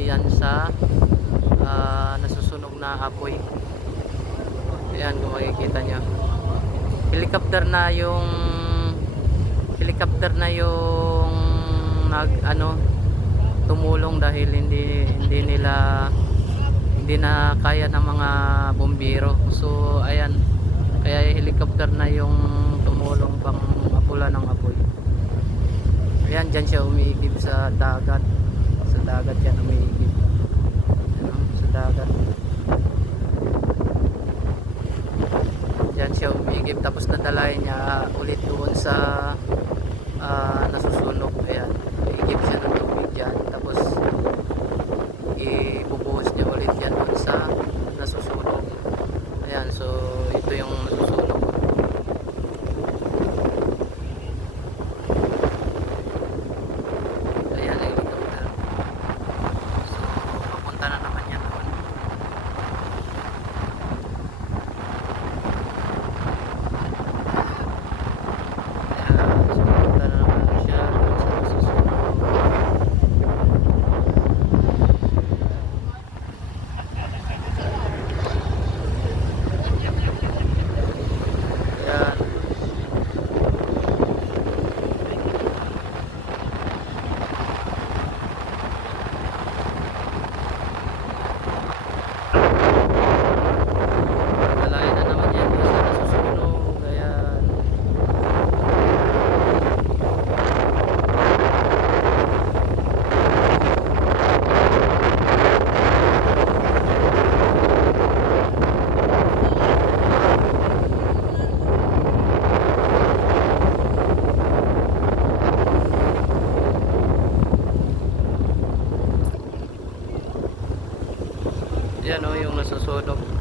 diyan sa nasusunog na apoy. Ayan, kung makikita nyo, helicopter na yung tumulong dahil hindi na kaya ng mga bumbiro. So ayan, kaya helicopter na yung tumulong pang mapula ng apoy. Ayan, dyan siya umiigib sa dagat. Sa dagat yan umiigib. Ayan, sa dagat. Dyan siya umiigib, tapos nadalayan niya ulit doon sa nasusunog. Ayan, umiigib siya ng tubig dyan, tapos ibubuhos niya ulit yan doon sa nasusunog. Ayan, so ito yung nasusunog. Ayan, helicopter. So papunta na naman yan doon. Ayan, so papunta na naman siya doon sa nasusunog. Ayan. Lalayan na naman yan doon sa nasusunog. Ayan. Yan o, yung nasusunog.